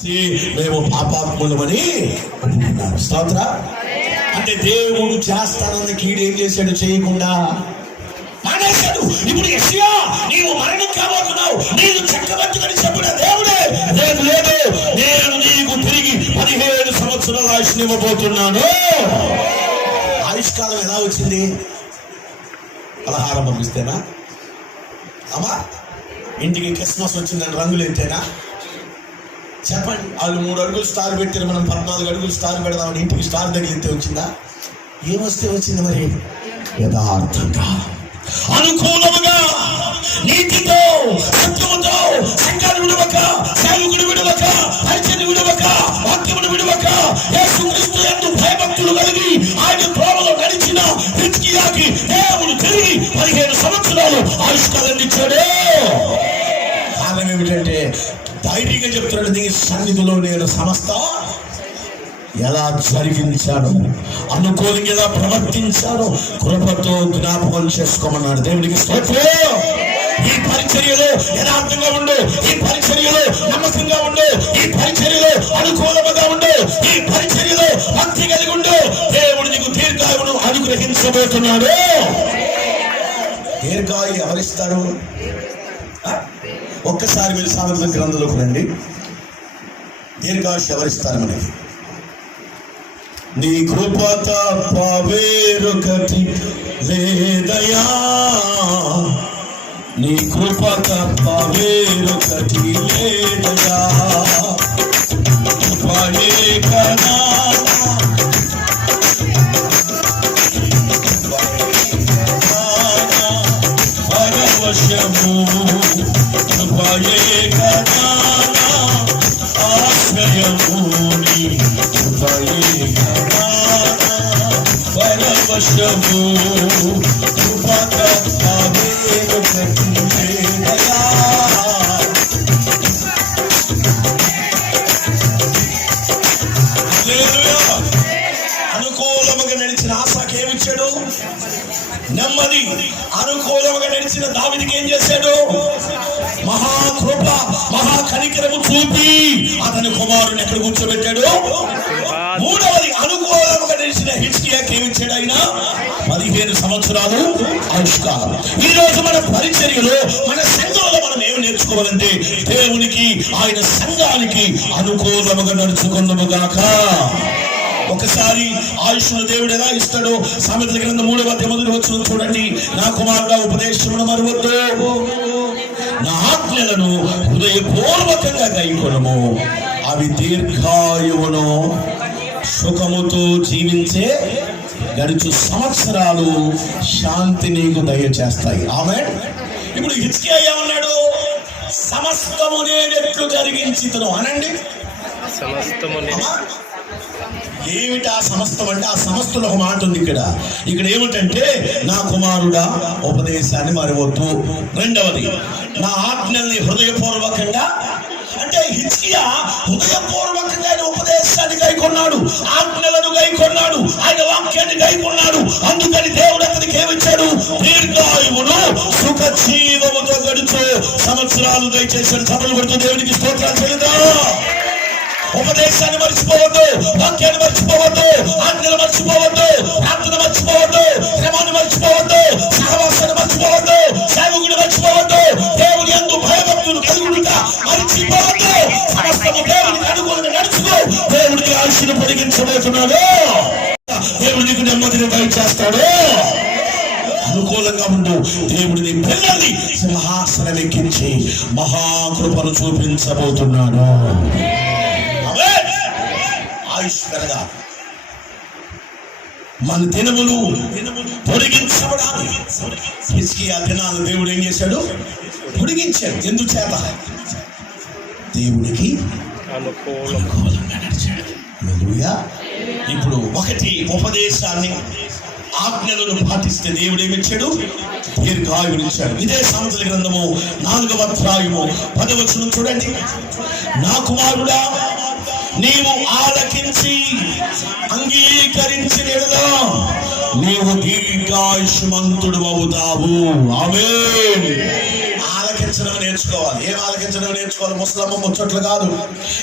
మేము పాపాత్ములమని అంటున్నారు. స్తోత్ర. అంటే దేవుడు చేస్తానన్న కీడు ఏం చేశాడు? చేయకుండా మానేశాడు. ఇప్పుడు యెషయా నీవు మరణం కాబోతున్నావు, నీవు చక్కబెట్టుకొని చెప్పుడా దేవుడే లేదు లేదు నేను నీకు తిరిగి 17 సంవత్సరాల ఆయుష్ని ఇవ్వబోతున్నాను. ఆయుష్కాలం ఎలా వచ్చింది? పలహారం పంపిస్తేనా? అమ్మా ఇంటికి క్రిస్మస్ వచ్చిందని రంగులు ఎంతేనా? చెప్పండి. వాళ్ళు 3 అడుగులు స్టార్ పెట్టారు, మనం 14 అడుగులు స్టార్ పెడదామని ఇంటికి స్టార్ తగిలితే వచ్చిందా? ఏమొస్తే వచ్చింది? మరి యథార్థంగా అనుకూలముగా నీతితో సత్యముతో సంఘాన్ని విడవక, సేవకుడు విడవక, పరిచయం విడవక, వాక్యమును విడవక, యేసుక్రీస్తు యందు భయభక్తులు కలిగి ఆయన త్రోవలో నడిచిన హిజ్కియాకి దేవుడు తిరిగి 15 సంవత్సరాలు ఆయుష్కాలాన్ని ఇచ్చాడు. కారణం ఏమిటంటే ధైర్యంగా చెప్తున్నాడు, నీ సన్నిధిలో నేను సమస్త ఎలా జరిగించాను, అనుకూలంగా ఎలా ప్రవర్తించాను, కృపతో జ్ఞాపకం చేసుకోమన్నాడు. దేవునికి స్తోత్రం. ఈ పరిచర్యలో యథార్థంగా ఉండు, ఈ పరిచర్యలో నమ్మకంగా ఉండు, ఈ పరిచర్యలో అనుకూలంగా ఉండు, ఈ పరిచర్యలో భక్తి కలిగి ఉండు. దేవుడు నీకు దీర్ఘాయువును అనుగ్రహించబోతున్నాడు. దీర్ఘాయు ఎవరిస్తారు? ఒక్కసారి మీరు సామెతల గ్రంథంలోకి రండి. దీర్ఘాయుష్ ఎవరిస్తారు మనకి? నీ కృప తప్ప వేరొకటి లేదయా, నీ కృప తప్ప వేరొకటి లేదయా, కృపయే కదా పరవశము, కృపయే కదా ఆశ్రయము, నీ కృపయే కదా పరవశము, కృప తప్ప వేరొకటి లేదయా. అనుకూలముగా నడిచిన ఆసాకి ఏమిచ్చాడు? నెమ్మది. అనుకూలంగా నడిచిన దావీదుకి ఏం చేశాడు? మహాకృప, మహాకనికరము చూపి అతని కుమారుని ఎక్కడ కూర్చోబెట్టాడు? మూడవది, అనుకూలంగా నడిచిన హిజ్కియాకి ఏమిచ్చాడు? ఆయన 15 సంవత్సరాలు ఆయుష్కాలం. ఈ రోజు మన పరిచర్యలో, మన సంఘంలో మనం ఏమి నేర్చుకోవాలంటే దేవునికి, ఆయన సంఘానికి అనుకూలముగా నడుచుకుందాము గాక. ఒకసారి ఆయుష్ను దేవుడు ఎలా ఇస్తాడో సామెతల గ్రంథం 3వ అధ్యాయం 1వ వచనం చూడండి. నా కుమారుడా ఉపదేశమును మరువద్దు, నా ఆజ్ఞలను హృదయపూర్వకంగా గైకొనుము, అవి దీర్ఘాయువును సుఖముతో జీవించే గడుచు సంవత్సరాలు శాంతి నీకు దయచేస్తాయి. ఆమేన్. ఇప్పుడు హిజ్కియా ఏమన్నాడు? సమస్తము నేనెట్లు జరిగించితును అనండి. ఏమిటి ఆ సమస్తం అంటే? ఆ సమస్తంలో ఒక మాట ఉంది ఇక్కడ. ఏమిటంటే నా కుమారుడా ఉపదేశాన్ని మరవద్దు. రెండవది, నా ఆజ్ఞల్ని హృదయపూర్వకంగా. అంటే హిజ్కియా హృదయపూర్వకంగా ఆయన ఉపదేశాన్ని గైకొన్నాడు, ఆజ్ఞలను గైకొన్నాడు, ఆయన వాక్యాన్ని గైకొన్నాడు. అందుకని దేవుడు అతనికి ఏమిచ్చాడు? దీర్ఘాయువును సుఖ జీవముతో గడుచు సంవత్సరాలు దయచేశాడు. సభలు కొడుతూ దేవునికి స్తోత్రాలు చెల్లిద్దాం. ఉపదేశాన్ని మర్చిపోవద్దు, వాక్యాన్ని మర్చిపోవద్దు, ఆజ్ఞలు మర్చిపోవద్దు, ప్రార్థన మర్చిపోవద్దు, క్రమాన్ని మర్చిపోవద్దు, సహవాసాన్ని మర్చిపోవద్దు, సేవకుడిని మర్చిపోవద్దు, దేవుని యందు భయభక్తులు కలుగుట మర్చిపోవద్దు. సమస్తము దేవునికి అనుకూలంగా నడుచుకో. దేవుడికి ఆయుష్ను పొడిగించబోతున్నాడు. దేవుడు నీకు నెమ్మదిని దయచేస్తాడు. అనుకూలంగా ఉండు. దేవుడిని పిల్లల్ని సింహాసనం ఎక్కించి మహాకృపను చూపించబోతున్నాడు. ఆయుష్ పెరగా, మన దినములు పొడిగించబడాలి. హిజ్కియా దినాలు దేవుడు ఏం చేశాడు? పొడిగించాడు. ఎందుచేత? దేవునికి అనుకూలంగా నడిచాడు. హల్లెలూయా. ఇప్పుడు ఒకటి, ఉపదేశాన్ని ఆజ్ఞలను పాటిస్తే దేవుడు ఏమిచ్చాడు? దీర్ఘాయువునిచ్చాడు. ఇదే సామెతల గ్రంథము 4వ అధ్యాయము 10వ వచనం చూడండి. నా కుమారుడా నీవు ఆలకించి అంగీకరించిన యెడల నీవు దీర్ఘాయుష్మంతుడు అవుతావు. ఆమేన్. ఆలకించడం నేర్చుకోవాలి. ఏం ఆలకించడం నేర్చుకోవాలి? ముసలమ్మ ముచ్చట్లు కాదు,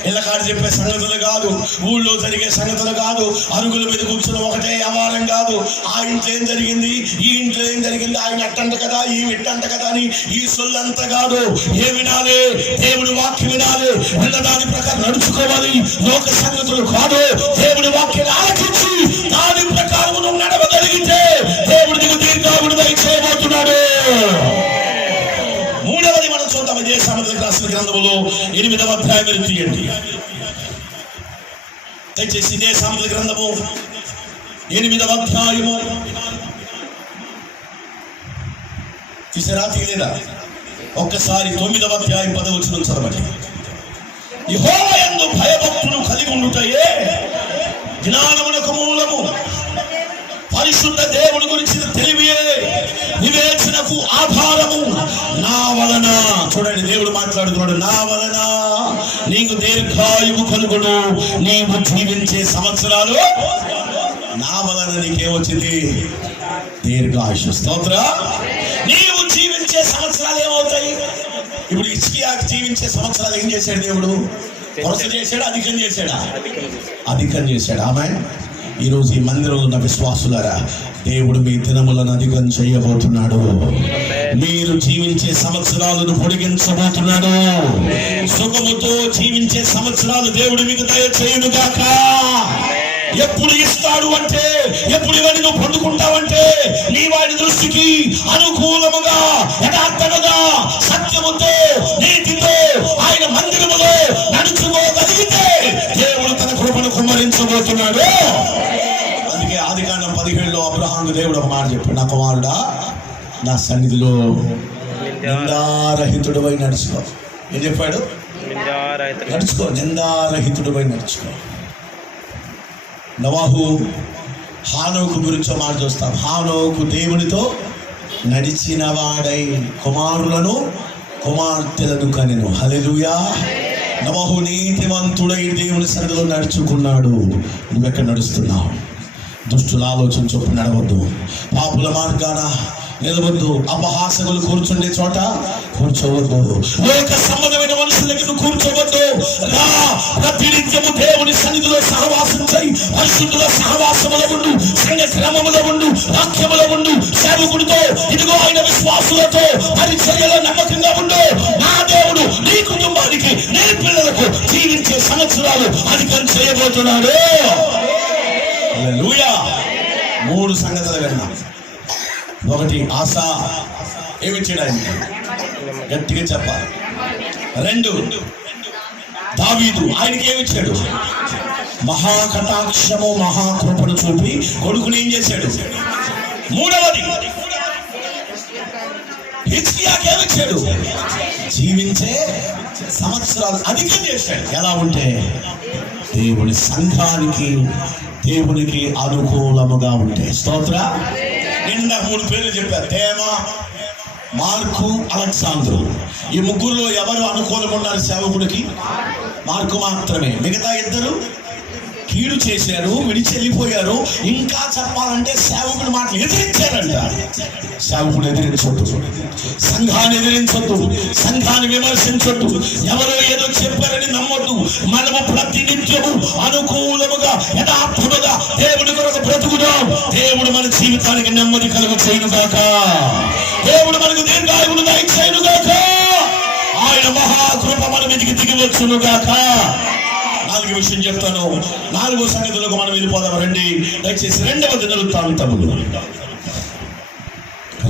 ఇళ్ళకాడ చెప్పే సంగతులు కాదు, ఊళ్ళో జరిగే సంగతులు కాదు, అరుగుల మీద కూర్చుని ఒకటే వ్యవహారం కాదు. ఆ ఇంట్లో ఏం జరిగింది, ఈ ఇంట్లో ఏం జరిగింది, ఆయన అట్టంట కదా, ఈ ఇట్టంట కదా అని ఈ సొల్లంతా కాదు. ఏ వినాలి? దేవుడి వాక్యం వినాలి, విన్నదాని ప్రకారం నడుచుకోవాలి. లోక సంగతులు కాదు, దేవుడి వాక్యాన్ని ఆలకించి దాని ప్రకారం నువ్వు నడవగలిగితే దేవుడు నీకు దీర్ఘాయువు దయచేయబోతున్నాడు. మూడవది మనం చూద్దాం. ఇదే సామెతలకు రాసిన గ్రంథములో 8వ అధ్యాయం మీరు తీయండి దయచేసి. ఇదే సామెతల గ్రంథము 8వ అధ్యాయము తీసారా, తీయలేదా? ఒక్కసారి 9వ అధ్యాయం 10వ వచనం చదవండి. యెహోవా యందు భయభక్తులు కలిగి ఉండుటయే జ్ఞానమునకు మూలము, పరిశుద్ధ దేవుడి గురించిన తెలివియే వివేచనకు ఆధారము. నా వలన, చూడండి దేవుడు మాట్లాడుతున్నాడు, నా వలన నీకు దీర్ఘాయువు కలుగును, నీవు జీవించే సంవత్సరాలు, నా వలన నీకేమొచ్చింది? దీర్ఘాయుష్. స్తోత్ర. నీవు జీవించే సంవత్సరాలు ఏమవుతాయి? ఇప్పుడు హిజ్కియాకు జీవించే సంవత్సరాలు ఏం చేశాడు దేవుడు? కొరత చేశాడా, అధికం చేశాడా? అధికం చేశాడు. ఆమేన్. ఈరోజు ఈ మందిరంలో ఉన్న విశ్వాసులారా, దేవుడు మీ దినములను అధికం చేయబోతున్నాడు. మీరు జీవించే సంవత్సరాలను పొడిగించబోతున్నాడు. సుఖముతో జీవించే సంవత్సరాలు దేవుడు మీకు దయచేయునుగాక. ఎప్పుడు ఇస్తాడు అంటే, ఎప్పుడు ఇవన్నీ నువ్వు పొందుకుంటావంటే, నీ వాడి దృష్టికి అనుకూలముగా, యథార్థముగా, సత్యముతో, నీతితో ఆయన మందిరములో నడుచుకోగలిగితే దేవుడు తన కృపను కుమ్మరించబోతున్నాడు. అందుకే ఆదికాండం 17లో అబ్రహాముకు దేవుడు ఒక మాట చెప్పాడు, నా కుమారుడా, నా సన్నిధిలో నిందారహితుడివై నడుచుకో. ఏం చెప్పాడు? నడుచుకో, నిందారహితుడివై నడుచుకో. నోవహు, హానోకు గురించి మాట చూస్తాం. హానోకు దేవునితో నడిచిన వాడై కుమారులను కుమార్తెలను కనెను. హల్లెలూయా. నోవహు నీతిమంతుడై దేవుని సన్నిధిలో నడుచుకున్నాడు. నువ్వెక్కడ నడుస్తున్నావు? దుష్టుల ఆలోచన చొప్పున నడవద్దు, పాపుల మార్గాన నిలవద్దు, అపహాసకులు కూర్చుండే చోట కూర్చోవద్దు, లోక సంబంధమైన మనుషులకి నువ్వు కూర్చోవద్దు. ప్రతినిత్యము దేవుని సన్నిధిలో సహవాసం చేయి, పరిశుద్ధుల సహవాసములో ఉండు, సంఘ క్రమములో ఉండు, వాక్యములో ఉండు, సేవకుడితో, ఇదిగో ఆయన విశ్వాసులతో పరిచర్యలో నమ్మకంగా ఉండు. నా దేవుడు నీ కుటుంబానికి, నీ పిల్లలకు జీవించే సంవత్సరాలు అధికం చేయబోతున్నాడు. హల్లెలూయా. 3 సంగతులు విన్నాం. ఒకటి, ఆశ ఏమిచ్చాడు ఆయనకి? గట్టిగా చెప్పాలి. 2, దావీదు ఆయనకి ఏమిచ్చాడు? మహాకటాక్షము, మహాకృపను చూపి కొడుకుని ఏం చేశాడు? 3వది, హిజ్కియాకి ఏమిచ్చాడు? జీవించే సంవత్సరాలు అధికం చేశాడు. ఎలా ఉంటే దేవుని సంఘానికి, దేవునికి అనుకూలముగా ఉంటే. స్తోత్ర. నిన్న 3 పేర్లు చెప్పారు, తేమ, మార్కు, అలెగ్జాంద్రు. ఈ ముగ్గురులో ఎవరు అనుకూలంగా ఉన్నారు సేవకుడికి? మార్కు మాత్రమే. మిగతా 2 కీడు చేశారు, విడిచి వెళ్ళిపోయారు. ఇంకా చెప్పాలంటే సేవకుడి మాటలు ఎదిరించారంట. సేవకుడు ఎదిరించొద్దు, సంఘాన్ని ఎదిరించొద్దు, సంఘాన్ని విమర్శించొద్దు, ఎవరో ఏదో చెప్పారని నమ్మొద్దు. మనము ప్రతినిత్యము అనుకూలముగా, యథార్థముగా దేవుడి కొరకు బ్రతుకుదాం. దేవుడు మన జీవితానికి నెమ్మది కలుగు చేయునుగాక. దేవుడు మనకు దీర్ఘాయువును దయచేయునుగాక. ఆయన మహాకృప మన మీదికి దిగి వచ్చునుగాక. 4వ విషయం చెప్తాను. 4వ సంగతులకు మనం వెళ్ళిపోదాం. రండి దయచేసి. 2వ దినవృత్తాంతములు.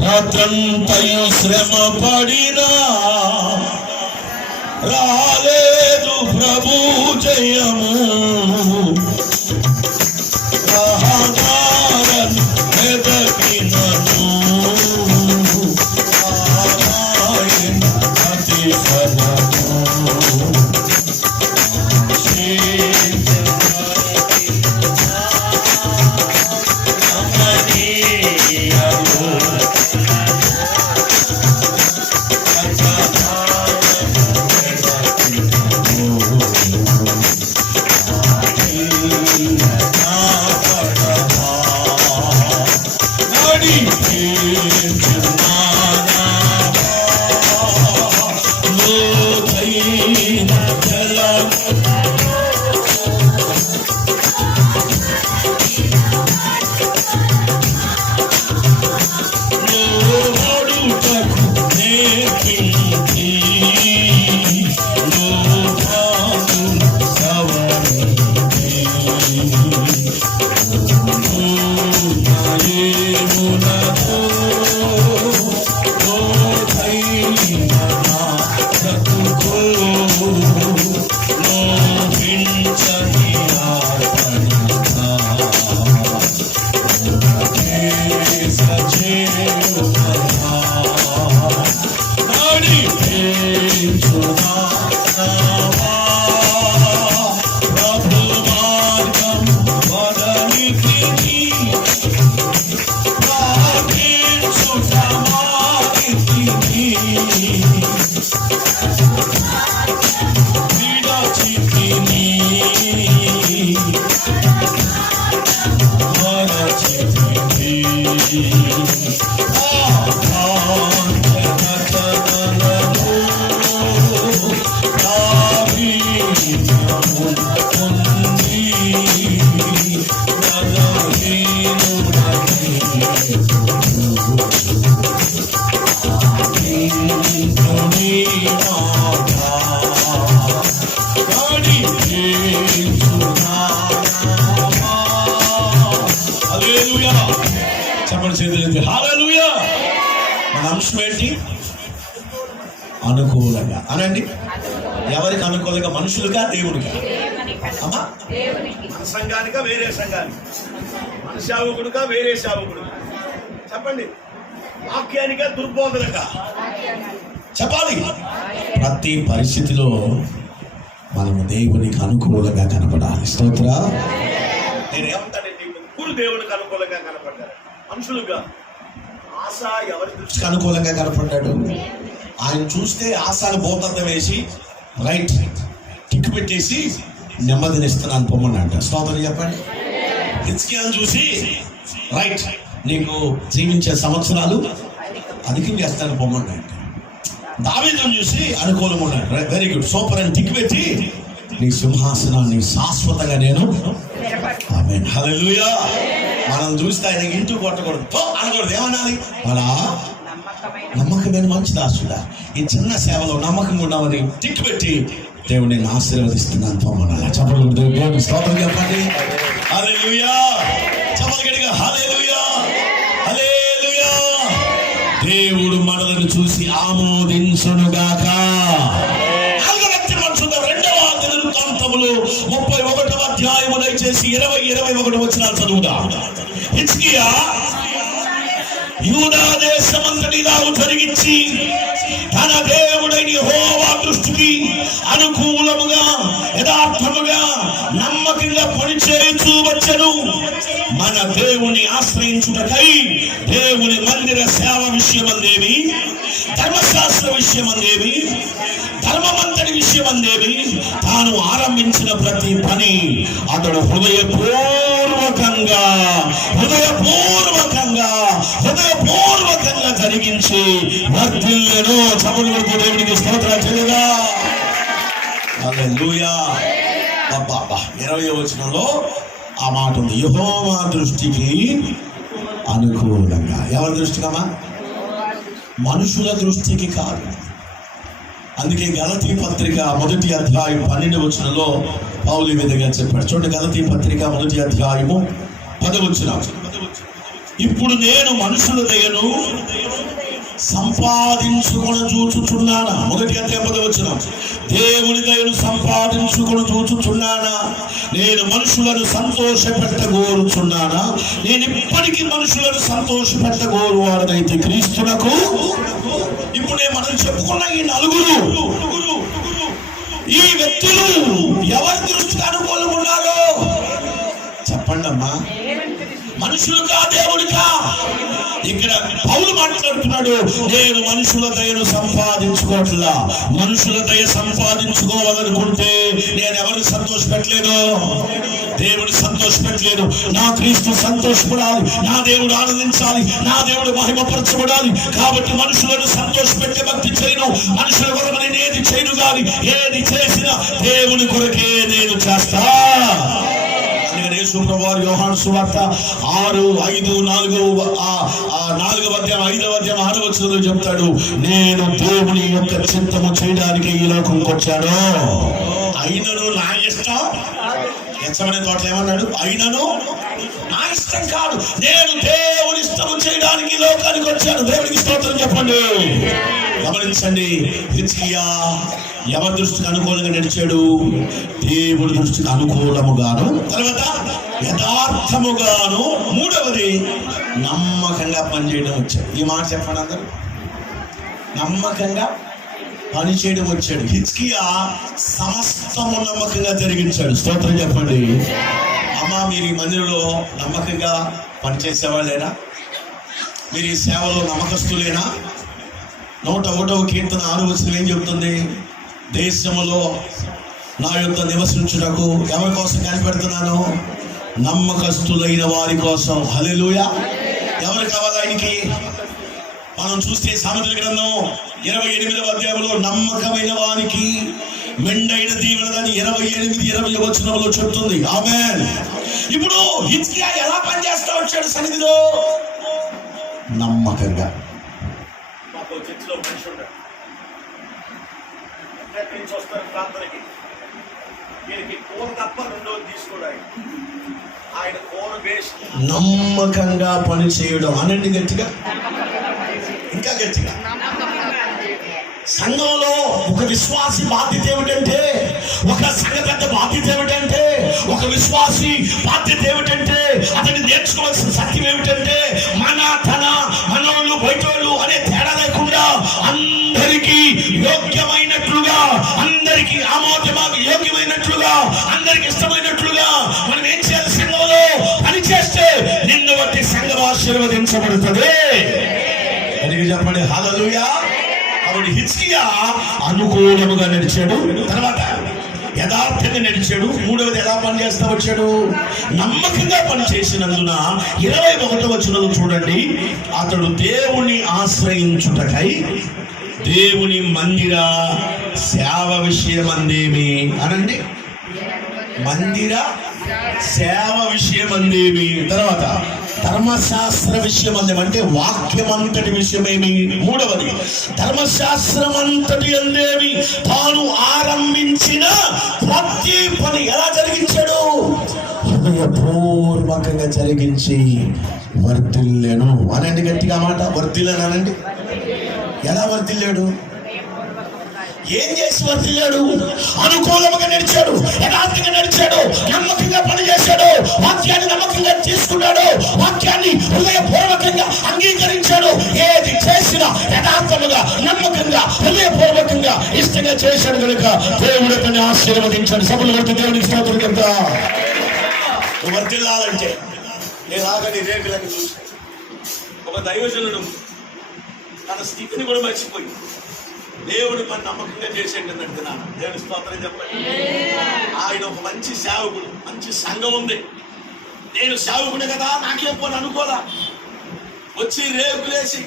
రాత్రంతయు శ్రమ పడినా రాలేదు ప్రభు జయము, హల్లెలూయా. చెప్పండి చేతులెత్తి హల్లెలూయా. మన అంశం ఏంటి? అనుకూలంగా అనండి. ఎవరికి అనుకూలంగా? మనుషులుగా, దేవునిగా? అమ్మా, మన సంఘానికా, వేరే సంఘానికి? మన సేవకుడుగా, వేరే సేవకుడుగా? చెప్పండి. వాక్యానికా, దుర్బోధనగా? చెప్పాలి. ప్రతి పరిస్థితిలో మనము దేవునికి అనుకూలంగా కనపడాలి. స్తోత్ర. నేను ఏమంటానండి, ముగ్గురు దేవునికి అనుకూలంగా కనపడ్డారు. మనుషులుగా ఆశ ఎవరి దృష్టికి అనుకూలంగా కనపడ్డాడు? ఆయన చూస్తే ఆశను భూతద్దం వేసి రైట్ టిక్ పెట్టేసి నెమ్మదినిస్తున్నాను పొమ్మనంట. స్తోత్రం చెప్పండి. హిజ్కియాను చూసి రైట్ నీకు జీవించే సంవత్సరాలు అధికం చేస్తాను పొమ్మనంట. దావీదును చూసి అనుకూలం ఉన్నాడు. వెరీ గుడ్, సూపర్ అని టిక్ పెట్టి నీ సింహాసనాన్ని శాశ్వతంగా నేను. ఆమేన్, హల్లెలూయా. మనం చూస్తే ఆయన ఇంటూ కొట్టకూడదు, అనకూడదు. ఏమనాలి? అలా నమ్మకమైన మంచి దాసుడా, ఈ చిన్న సేవలో నమ్మకంగా ఉన్నామని టిక్ పెట్టి దేవుడు నేను ఆశీర్వదిస్తున్నాను పొమ్మనాలి. చెప్పండి, దేవుని స్తోత్రం చెప్పండి. హల్లెలూయా. చెప్పండి గట్టిగా, హల్లెలూయా, హల్లెలూయా. దేవుడు మనలను చూసి ఆమోదించునుగాక. 31వ అధ్యాయము దయచేసి 20-21 వచనాలు చదువుదా. హిజ్కియా యూదా దేశమంతటి ఇలాగు జరిగించి తన దేవుడైన యెహోవా దృష్టికి అనుకూలముగా, యథార్థముగా, నమ్మకంగా పనిచేయచ్చు వచ్చెను. మన దేవుని ఆశ్రయించుటకై దేవుని మందిర సేవ విషయమందేమి, ధర్మశాస్త్ర విషయమందేమి, ధర్మమంతటి విషయమందేమి తాను ఆరంభించిన ప్రతి పని అతడు హృదయపూర్వకంగా జరిగించి వర్ధిల్లెను. చదువులకు దేవునికి స్తోత్రాలు చెల్లిగా. హల్లెలూయా. 20వ వచనంలో ఆ మాట ఉంది, యెహోవా దృష్టికి అనుకూలంగా. ఎవరి దృష్టికమ్మా? మనుషుల దృష్టికి కాదు. అందుకే గలతీ పత్రిక 1వ అధ్యాయం 12వ వచనంలో పౌలు ఈ విధంగా చెప్పాడు. చూడండి, గలతీ పత్రిక 1వ అధ్యాయము 10వ వచనం. ఇప్పుడు నేను మనుషుల దయను సంపాదించుకొని చూచుచున్నానా? 1వ అధ్యాయం 10వ వచనం. దేవుని దయను సంపాదించుకొని చూచుచున్నానా? నేను మనుషులను సంతోషపెట్టగోరుచున్నానా? నేను ఇప్పటికీ మనుషులను సంతోషపెట్టగోరువాడనైతే క్రీస్తునకు. ఇప్పుడు నేను మనం చెప్పుకున్న ఈ నలుగురు, ఈ వ్యక్తులు ఎవరి దృష్టికి అనుకూలం ఉన్నారో చెప్పండి అమ్మా. మనుషులుగా, దేవుడికా? ఇక్కడ పౌలు మాట్లాడుతున్నాడు, నేను మనుషుల దయను సంపాదించుకోవట్లా. మనుషుల దయ సంపాదించుకోవాలనుకుంటే నేను ఎవరిని సంతోషపెట్టలేను, దేవుడిని సంతోషపెట్టలేను. నా క్రీస్తు సంతోషపడాలి, నా దేవుడు ఆనందించాలి, నా దేవుడు మహిమపరచబడాలి. కాబట్టి మనుషులను సంతోషపెట్టే భక్తి చేయను, మనుషుల కొరకు నేను ఏది చేయను, కానీ ఏది చేసినా దేవుని కొరకే నేను చేస్తా. యేసుప్రభువారు యోహాను సువార్త 6:5-4వ అధ్యాయం 5వ అధ్యాయం 6వ వచనంలో చెప్తాడు, నేను దేవుని యొక్క చిత్తము చేయడానికి ఈ లోకంకి వచ్చాను. అయినను నా ఇష్టం. ఎచ్చమనే తోటలు ఏమన్నాడు? అయినను నా ఇష్టం కాదు, నేను దేవుని ఇష్టము చేయడానికి లోకానికి వచ్చాను. దేవునికి స్తోత్రం చెప్పండి. గమనించండి, హిజ్కియా ఎవరి దృష్టికి అనుకూలంగా నడిచాడు? దేవుడి దృష్టికి అనుకూలముగాను, తర్వాత యథార్థముగాను, మూడవది నమ్మకంగా పనిచేయడం వచ్చాడు. ఈ మాట చెప్పండి అందరూ. నమ్మకంగా పనిచేయడం వచ్చాడు. హిజ్కియా సమస్తము నమ్మకంగా జరిగించాడు. స్తోత్రం చెప్పండి. అమ్మా, మీరు ఈ మందిరంలో నమ్మకంగా పనిచేసేవాళ్ళేనా? మీరు ఈ సేవలో నమ్మకస్తులేనా? 101వ కీర్తన 6వ వచనం ఏం చెబుతుంది? దేశములో నా యొక్క నివసించుటకు ఎవరి కోసం కనిపెడుతున్నాను? నమ్మకస్తులైన వారి కోసం. హల్లెలూయా. ఎవరు కావాలి ఆయనకి? మనం చూస్తే సామెతల గ్రంథం 28వ అధ్యాయంలో నమ్మకమైన వారికి మెండైన దీవెనలని 28-20 వచనంలో చెప్తుంది. ఆమేన్. ఇప్పుడు హిజ్కియా ఎలా పనిచేస్తా వచ్చాడు సన్నిధిలో? నమ్మకంగా. మాకు చర్చిలో మనిషి ఉంటాడు, వస్తారు ప్రార్థనకి. వీళ్ళకి కూర తప్ప రెండోది తీసుకోవడం. ఆయన కూర బేస్ నమ్మకంగా పని చేయడం. అనండి గట్టిగా, ఇంకా గట్టిగా. సంఘంలో ఒక విశ్వాసి బాధ్యత ఏమిటంటే, ఒక సంఘ పెద్ద బాధ్యత ఏమిటంటే, ఒక విశ్వాసి బాధ్యత ఏమిటంటే, అతన్ని నేర్చుకోవాల్సిన సత్యం ఏమిటంటే, మనోళ్ళు బయటోళ్ళు అనే తేడా లేకుండా అందరికీ యోగ్యమైనట్లుగా, అందరికీ యోగ్యమైనట్లుగా, అందరికి ఇష్టమైనట్లుగా మనం ఏం చేయాలి? సంఘంలో పని చేస్తే నిన్ను బట్టి సంఘం ఆశీర్వదించబడుతుంది. అందుకే చెప్పండి హల్లెలూయా. కాబట్టి హిజ్కియా అనుకూలముగా నడిచాడు, తర్వాత యథార్థంగా నడిచాడు. మూడవది ఎలా పని చేస్తా వచ్చాడు? నమ్మకంగా పని చేసినందున 21వ వచనంలో చూడండి, అతడు దేవుని ఆశ్రయించుటకై దేవుని మందిర సేవ విషయమందేమి. అనండి, మందిర సేవ విషయమందేమి, తర్వాత ధర్మశాస్త్ర విషయం అందేమి, అంటే వాక్యం అంతటి విషయమేమి. మూడవది ధర్మశాస్త్రం అంతటి అందేమి తాను ఆరంభించిన ప్రతి పని ఎలా జరిగించాడు? హృదయపూర్వకంగా జరిగించి వర్ధిల్లేను. అనండి గట్టిగా మాట, వర్ధిల్లేను అనండి. ఎలా వర్ధిల్లాడు? ఏం చేసి వర్ధిల్లాడు? అనుకూలంగా నడిచాడు, యథార్థంగా నడిచాడు, నమ్మకంగా పనిచేశాడు, వాక్యాన్ని నమ్మకంగా తీసుకున్నాడు, వాక్యాన్ని హృదయపూర్వకంగా అంగీకరించాడు. ఏది చేసినా యథార్థముగా, నమ్మకంగా, హృదయపూర్వకంగా, ఇష్టంగా చేశాడు కనుక దేవుడు అతన్ని ఆశీర్వదించాడు. సభలు పడితే దేవునికి స్తోత్రం కనుక. వర్ధిల్లాలంటే నేను ఆగని రేకులను చూసి ఒక దైవజనుడు తన స్థితిని కూడా మర్చిపోయి దేవుడు మన నమ్మకంగా చేసేటంటున్నాను. దేవుని స్తోత్రం చెప్పండి. ఆయన ఒక మంచి సేవకుడు, మంచి సంఘం ఉంది, నేను సేవకుడే కదా, నాకేం పోని అనుకోలా, వచ్చి రేపులేసి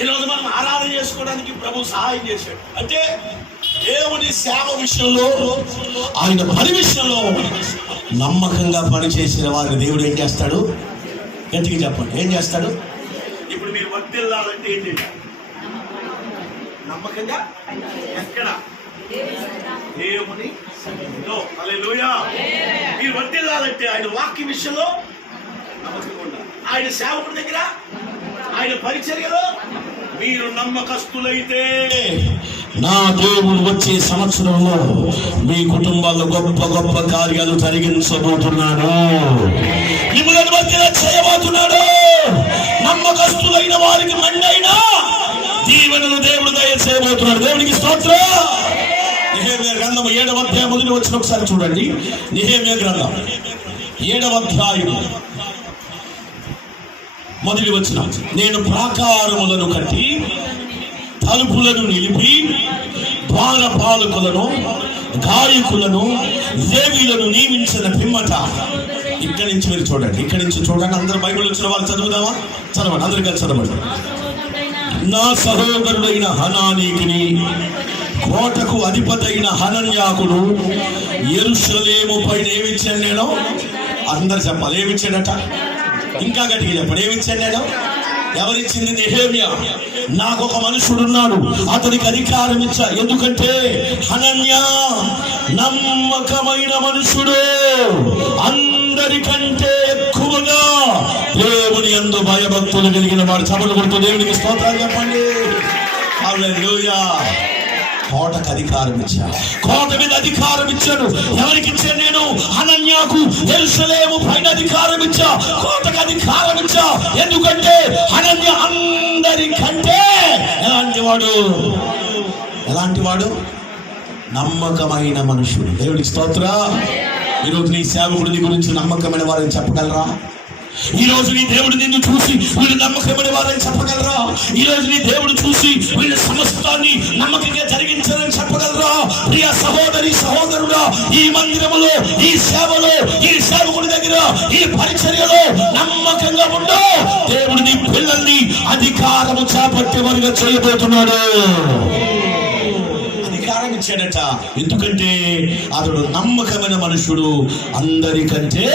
ఈరోజు మనం ఆరాధన చేసుకోవడానికి ప్రభు సహాయం చేశాడు. అంటే దేవుని సేవ విషయంలో, ఆయన పని విషయంలో నమ్మకంగా పనిచేసిన వారిని దేవుడు ఏం చేస్తాడు? గట్టిగా చెప్పండి, ఏం చేస్తాడు? ఇప్పుడు మీరు వర్ధిల్లాలంటే ఏం చేయాలి? నమ్మకంగా ఎక్కడ? దేవుని సన్నిధిలో. హల్లెలూయా. మీరు వర్ధిల్లాలంటే ఆయన వాక్య విషయంలో నమ్మకంగా ఉండాలి, ఆయన సేవకుడి దగ్గర, ఆయన పరిచర్యలో మీరు నమ్మకస్తులైతే నా దేవుడు వచ్చే సంవత్సరంలో మీ కుటుంబాల్లో గొప్ప గొప్ప కార్యాలు జరిగించబోతున్నాడు, మిమ్మల్ని వర్ధిల్ల చేయబోతున్నాడు. నమ్మకస్తులైన వారికి మెండైనా దీవెనలు దేవుడు దయచేయబోతున్నాడు. దేవునికి స్తోత్రం. నెహెమ్యా గ్రంథం 7వ అధ్యాయం మొదటి వచనం ఒకసారి చూడండి. నెహెమ్యా గ్రంథం 7వ అధ్యాయం మొదటి వచనం, నేను ప్రాకారములను కట్టి తలుపులను నిలిపి ద్వారపాలకులను, గాయకులను, లేవీయులను నియమించిన పిమ్మట. ఇక్కడి నుంచి మీరు చూడండి, ఇక్కడి నుంచి చూడండి. అందరూ బైబిల్ వచ్చిన వాళ్ళు చదువుదామా? చదవండి, అందరికీ చదవండి. నా సహోదరుడైన హనానీకిని, కోటకు అధిపతైన హనన్యాకుడు యెరూషలేము పైన ఏమిచ్చాను నేను? అందరు చెప్పాలి, ఏమిచ్చాడట? ఇంకా గట్టిగా చెప్పండి, ఏమిచ్చాను నేను? ఎవరిచ్చింది? నెహెమ్యా. నాకు ఒక మనుషుడున్నాడు, అతనికి అధికారం ఇచ్చా. ఎందుకంటే హనన్యా నమ్మకమైన మనుషుడు, అందరికంటే ఎక్కువగా దేవుని యందు భయభక్తులు కలిగిన వాడు. చపలు కొడుతూ దేవునికి స్తోత్రాలు చెప్పండి. హల్లెలూయా. కోటకు అధికారం ఇచ్చా, కోట మీద అధికారం ఇచ్చాడు. ఎవరికి ఇచ్చాను నేను? హనన్యాకు యెరూషలేము పైన అధికారం ఇచ్చా, కోటకు అధికారం ఇచ్చా. ఎందుకంటే హనన్య అందరికంటే ఎలాంటి వాడు? ఎలాంటి వాడు? నమ్మకమైన మనుషుడు. దేవుడికి స్తోత్రం. ఈరోజు నీ సేవకుడి గురించి నమ్మకమైన వారిని చెప్పగలరా? ఈ రోజు నీ దేవుడు నిన్ను చూసి వీళ్ళు నమ్మకమైన వారని చెప్పగలరా? ఈ రోజు నీ దేవుడు చూసి వీళ్ళ సమస్తాన్ని నమ్మకంగా జరిగించాలని చెప్పగలరా? ప్రియ సహోదరి సహోదరుడా, ఈ మందిరములో, ఈ సేవలో, ఈ సేవకుడి దగ్గర, ఈ పరిచర్యలో నమ్మకంగా ఉండో. దేవుడు నీ పిల్లల్ని అధికారము చేపట్టేవారిగా చేయబోతున్నాడు. అధికారం ఇచ్చాడట. ఎందుకంటే అతడు నమ్మకమైన మనుషుడు, అందరికంటే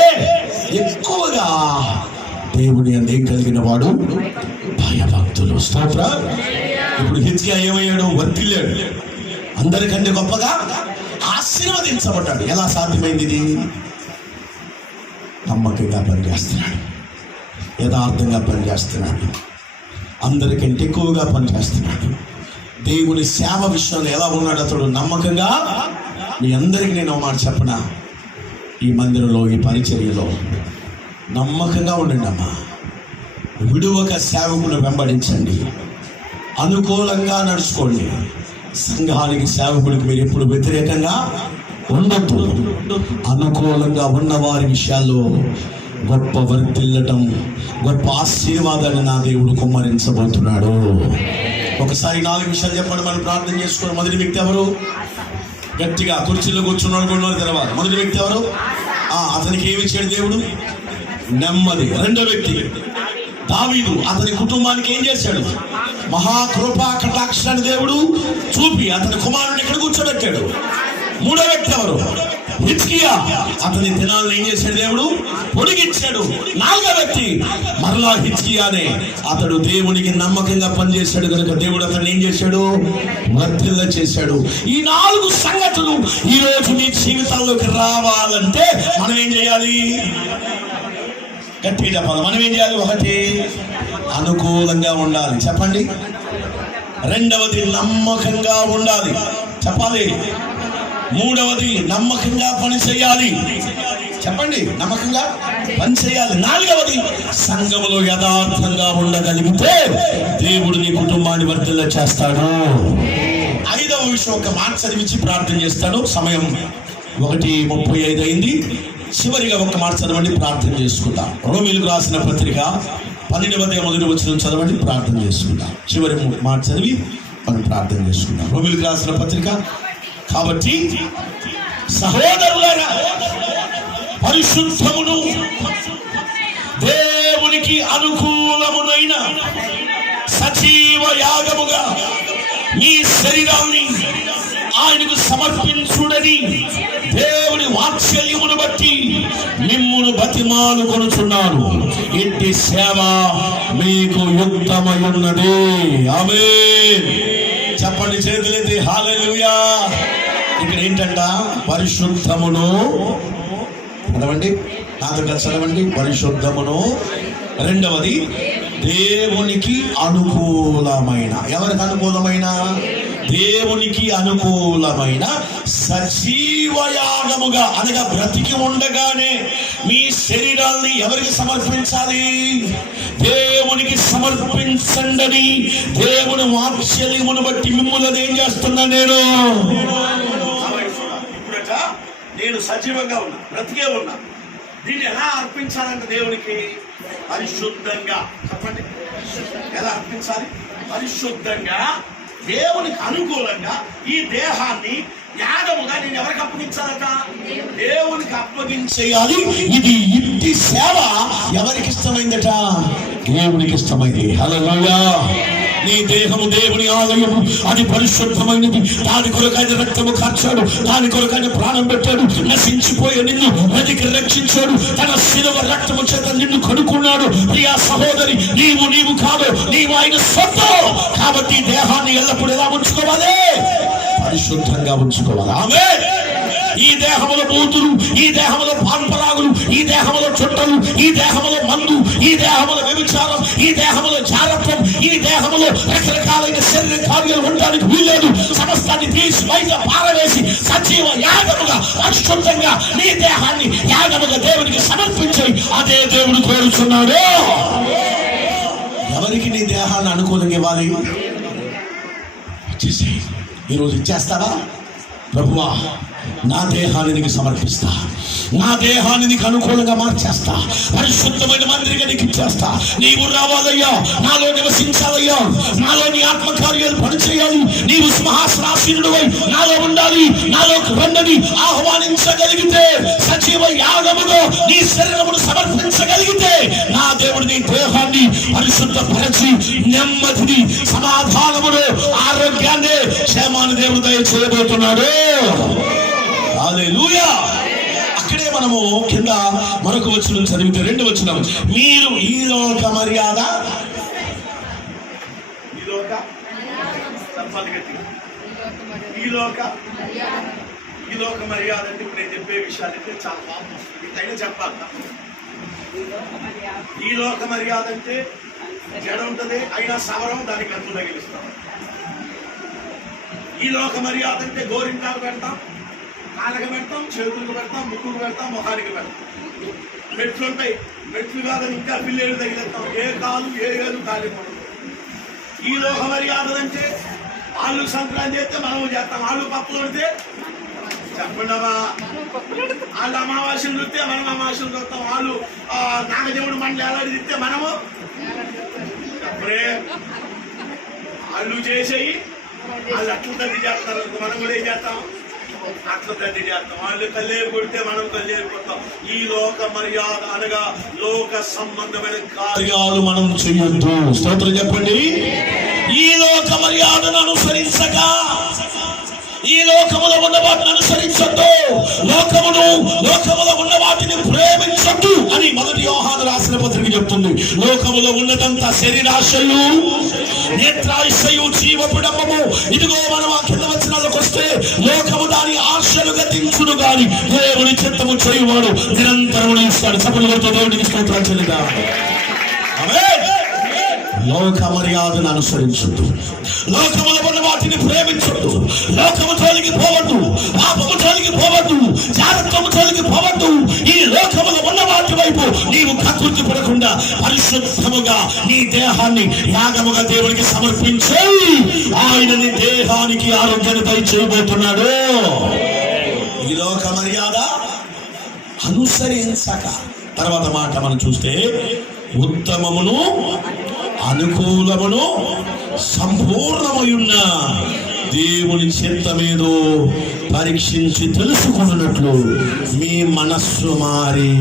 ఎక్కువగా దేవుని అందే కలిగిన వాడు, భయభక్తులు. స్తోత్ర. ఇప్పుడు హిజ్కియా ఏమయ్యాడు? వర్ధిల్లాడు. అందరికంటే గొప్పగా ఆశీర్వదించబడ్డాడు. ఎలా సాధ్యమైంది ఇది? నమ్మకంగా పనిచేస్తున్నాడు, యథార్థంగా పనిచేస్తున్నాడు, అందరికంటే ఎక్కువగా పనిచేస్తున్నాడు. దేవుని సేవ విషయంలో ఎలా ఉన్నాడు అతడు? నమ్మకంగా. మీ అందరికీ నేను ఒక మాట చెప్పనా, ఈ మందిరంలో, ఈ పరిచర్యలో నమ్మకంగా ఉండండి అమ్మా. విడువక సేవకులను వెంబడించండి, అనుకూలంగా నడుచుకోండి. సంఘానికి, సేవకుడికి మీరు ఎప్పుడు వ్యతిరేకంగా ఉండద్దు. అనుకూలంగా ఉన్న వారి విషయాల్లో గొప్ప వర్ధిల్లటం, గొప్ప ఆశీర్వాదాన్ని నా దేవుడు కుమ్మరించబోతున్నాడు. ఒకసారి 4 విషయాలు చెప్పండి, మనం ప్రార్థన చేసుకోండి. మొదటి వ్యక్తి ఎవరు? గట్టిగా కుర్చీలో కూర్చున్నాడు తెరవాలి. మొదటి వ్యక్తి ఎవరు? అతనికి ఏమి ఇచ్చాడు దేవుడు? నెమ్మది. రెండో వ్యక్తి దావీదు, అతని కుటుంబానికి ఏం చేశాడు? మహాకృపా కటాక్షాన్ని దేవుడు చూపి అతని కుమారుని ఇక్కడ కూర్చోబెట్టాడు. మూడో వ్యక్తి ఎవరు? హిజ్కియా, అతని దినాలను ఏం చేశాడు దేవుడు? పొడిగించాడు. నాలుగో వ్యక్తి మరలా హిజ్కియానే, అతడు దేవునికి నమ్మకంగా పనిచేశాడు కనుక దేవుడు అతన్ని ఏం చేశాడు? వర్ధిల్ల చేశాడు. ఈ 4 సంగతులు ఈ రోజు నీ జీవితంలోకి రావాలంటే మనం ఏం చేయాలి? గట్టిగా చెప్పాలి. మనం ఏం చేయాలి? 1, అనుకూలంగా ఉండాలి. చెప్పండి. రెండవది, నమ్మకంగా ఉండాలి. చెప్పాలి. మూడవది, నమ్మకంగా పని చేయాలి. చెప్పండి. నమ్మకంగా పని చేయాలి. నాలుగవది, సంఘములో యథార్థంగా ఉండగలిగితే దేవుడు నీ కుటుంబాన్ని వర్ధిల్ల చేస్తాడు. ఐదవ విషయం ఒక మాట చదివించి ప్రార్థన చేస్తాను. సమయం 1:35 అయింది. చివరిగా ఒక మాట చదవండి, ప్రార్థన చేసుకుందాం. రోమీయులకు రాసిన పత్రిక 12వ అధ్యాయం 1వ వచనం చదవండి, ప్రార్థన చేసుకుందాం. చివరి మాట చదివి మనం ప్రార్థన చేసుకుందాం. రోమీయులకు రాసిన పత్రిక. కాబట్టి సహోదరులారా, పరిశుద్ధమును దేవునికి అనుకూలమునైన సజీవ యాగముగా మీ శరీరాన్ని ఆయనకు సమర్పించుడని దేవుని వాత్సల్యమును బట్టి మిమ్మును బతిమాలు కొనుచున్నాను. ఇంటి సేవ మీకు యుక్తమై ఉన్నది. ఆమేన్. చెప్పండి, చేతులెత్తి హల్లెలూయా. ఇక్కడ ఏంటంట? పరిశుద్ధమును. చదవండి, నాతో చదవండి. పరిశుద్ధమును. రెండవది, దేవునికి అనుకూలమైన. ఎవరికి అనుకూలమైన? దేవునికి అనుకూలమైన సజీవయాగముగా, అనగా బ్రతికి ఉండగానే మీ శరీరాన్ని ఎవరికి సమర్పించాలి? దేవునికి సమర్పించండి. దేవుని వాత్సల్యమును బట్టి మిమ్మల్ని ఏం చేస్తున్నా? నేను సజీవంగా ఉన్నా, బ్రతికే ఉన్నా. దీన్ని ఎలా అర్పించాలంటే దేవునికి పరిశుద్ధంగా. చెప్పండి, ఎలా అర్పించాలి? పరిశుద్ధంగా, దేవునికి అనుకూలంగా ఈ దేహాన్ని యాగముగా నేను ఎవరికి అప్పగించాలట? దేవునికి అప్పగించేయాలి. ఇది ఇంటి సేవ ఎవరికి ఇష్టమైందట? దేవునికి ఇష్టమైంది. హల్లెలూయా. నీ దేహము దేవుని ఆలయము, అది పరిశుద్ధమైనది. దాని కొరకైన రక్తము కార్చాడు, దాని కొరకైన ప్రాణం పెట్టాడు. నశించిపోయే నిన్ను వెతికి రక్షించాడు. తన శిలువ రక్తము చేత నిన్ను కనుక్కున్నాడు. ప్రియా సహోదరి, నీవు కాదు, నీవు ఆయన సొంతం. కాబట్టి దేహాన్ని ఎల్లప్పుడూ ఎలా ఉంచుకోవాలి? పరిశుద్ధంగా ఉంచుకోవాలి. ఆమేన్. ఈ దేహములో బూతులు, ఈ దేహములో పాన్పరాగులు, ఈ దేహములో చుట్టలు, ఈ దేహములో మందు, ఈ దేహములో వ్యభిచారం, ఈ దేహములో జారత్వం, ఈ దేహములో రకరకాలైన శరీర కార్యాలు ఉండడానికి వీల్లేదు. సమస్తాన్ని తీసి బయట పారవేసి సజీవ యాగముగా, పరిశుద్ధంగా నీ దేహాన్ని యాగముగా దేవునికి సమర్పించాయి. అదే దేవుడు కోరుచున్నాడు. ఎవరికి నీ దేహాన్ని అనుకూలంగా ఇవ్వాలి? ఈరోజు ఇచ్చేస్తావా? ప్రభువా, నా దేహాన్ని నీకు సమర్పిస్తా, నా దేహాన్ని నీకు అనుకూలంగా మార్చేస్తా, పరిశుద్ధమైన మందిరిగా నీకు ఇచ్చేస్తా. నీవు రావాలయ్యా, నాలో నివసించాలయ్యా, నాలో నీ ఆత్మకార్యాలు పనిచేయాలి. నీవు సింహాసనాసీనుడివై నాలో ఉండాలి. నాలోకి రండని ఆహ్వానించగలిగితే, సజీవ యాగముగా నీ శరీరమును సమర్పించగలిగితే, నా దేవుడు నీ దేహాన్ని పరిశుద్ధపరచి నెమ్మదిని, సమాధానమును, ఆరోగ్యాన్ని, క్షేమాన్ని దేవుడు దయచేయబోతున్నాడు. హల్లెలూయా. అక్కడే మనము కింద మరొక వచనం చదివితే 2వ వచనం, మీరు ఈ లోక మర్యాద, ఈ లోక మర్యాద అంటే ఇప్పుడు నేను చెప్పే విషయాలు అంటే చాలా పాపం వస్తుంది, అయినా చెప్పాలి. ఈ లోక మర్యాద అంటే జడ ఉంటుంది, అయినా సవరం దానికి అంతు తగిలిస్తాం. ఈ లోక మర్యాద అంటే గోరింటాకు పెడతాం, కాళ్ళకి పెడతాం, చేతులకు పెడతాం, ముక్కుకు పెడతాం, ముఖానికి పెడతాం. మెట్లు ఉంటాయి, మెట్లు కాదని ఇంకా పిల్లేళ్ళు తగిలిస్తాం, ఏ కాలు ఏ ఏలు కాలి పడదు. ఈ లోక మర్యాద అంటే వాళ్ళు సంక్రాంతి చేస్తే మనము చేస్తాం, వాళ్ళు పప్పులు కొడితే చెప్పండమా, వాళ్ళు అమావాస్యలు చూస్తే మనం అమావాస్యలు చూస్తాం, వాళ్ళు నాగదేవుడు మండలి ఎలాంటి తిస్తే మనము చెప్పరే. వాళ్ళు చేసేయి వాళ్ళు అట్ల తల్లి చేస్తారు, మనం కూడా ఏం చేస్తాం అట్ల తల్లి చేస్తాం. వాళ్ళు కల్లేరు కొడితే మనం కల్లేరు కొడతాం. ఈ లోక మర్యాద అనగా లోక సంబంధమైన కార్యాలు మనం చేయొద్దు. స్తోత్రం చెప్పండి. ఈ లోక మర్యాదను అనుసరించగా ఈ లోకములో ఉన్న వాటిని అనుసరించొద్దు, లోకములో ఉన్న వాటిని ప్రేమించొద్దు అని మొదటి యోహాను రాసిన పత్రిక చెప్తుంది. లోకములో ఉన్నదంతా శరీరాశయు, నేత్రాశయు, జీవపుడము. ఇదిగో మనం ఆ కింద వచనాలకు వస్తే లోకము దాని ఆశలు గతించును గాని దేవుని చిత్తము చేయువాడు నిరంతరము ఇస్తాడు. సభలతో దేవుడికి స్తోత్రం చెల్లిద్దాం. ఆమేన్. లోక మర్యాదను అనుసరించొద్దు, లోకములో ఉన్న వాటిని ప్రేమించొద్దు, లోకము జోలికి పోవద్దు, పాపము జోలికి పోవద్దు, జాగ్రత్తము జోలికి పోవద్దు. ఈ లోకములో ఉన్న వాటి వైపు నీవు కకృతి పడకుండా పరిశుద్ధముగా నీ దేహాన్ని యాగముగా దేవునికి సమర్పించి ఆయన నీ దేహానికి ఆరోగ్యాన్ని దయచేయబోతున్నాడు. ఈ లోక మర్యాద అనుసరించక తర్వాత మాట మనం చూస్తే ఉత్తమమును అనుకూలమును సంపూర్ణమయున్న దేవుని చిత్తమేదో పరీక్షించి తెలుసుకున్నట్లు మీ మనస్సు మారి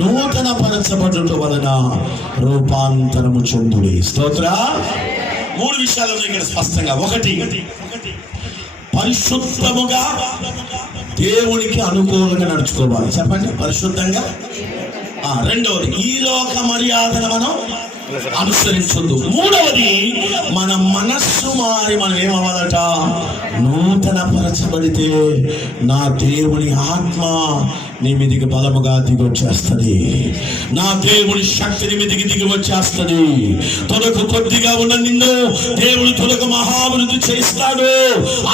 నూతన పరచబడుట వలన రూపాంతరము చెందుడి. స్తోత్ర. 3 విషయాలు ఇక్కడ స్పష్టంగా. ఒకటి, పరిశుద్ధముగా దేవునికి అనుకూలంగా నడుచుకోవాలి. చెప్పండి, పరిశుద్ధంగా. రెండవది, ఈ లోక మర్యాదను మనం అనుసరించొద్దు. మూడవది, మన మనస్సు మారి మనం ఏమవ్వాలట, నూతన పరచబడితే నా దేవుని ఆత్మ నీ మీదికి బలముగా దిగి వచ్చేస్తుంది, నా దేవుని శక్తి నీ మీదికి దిగి వచ్చేస్తుంది. తొలకు కొద్దిగా ఉన్న నిన్ను దేవుడు తొలకు మహాభివృద్ధి చేస్తాడు,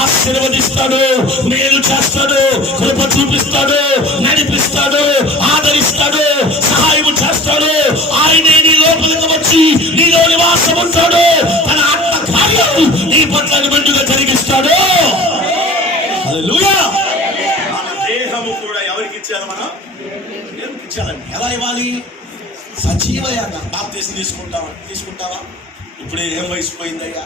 ఆశీర్వదిస్తాడు, మేలు చేస్తాడు, కృప చూపిస్తాడు, నడిపిస్తాడు, ఆదరిస్తాడు, సహాయం చేస్తాడు. ఆయనే నీ లోపలికి వచ్చి నీలో నివాసం ఉంటాడు. తన ఆత్మ కార్యాలు నీ పట్ల మెండుగా జరిగిస్తాడు. హల్లెలూయా. మన దేహము కూడా ఎవరికి ఇచ్చారు? మనం దేవునికి ఇచ్చారండి. ఎలా ఇవ్వాలి? సజీవ యాగం. బాప్తిసం తీసుకుంటావా? ఇప్పుడే ఏం వయసు పోయిందయ్యా,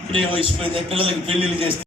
ఇప్పుడే వయసు పోయిందా? పిల్లలకి పెళ్లిళ్ళు చేస్తే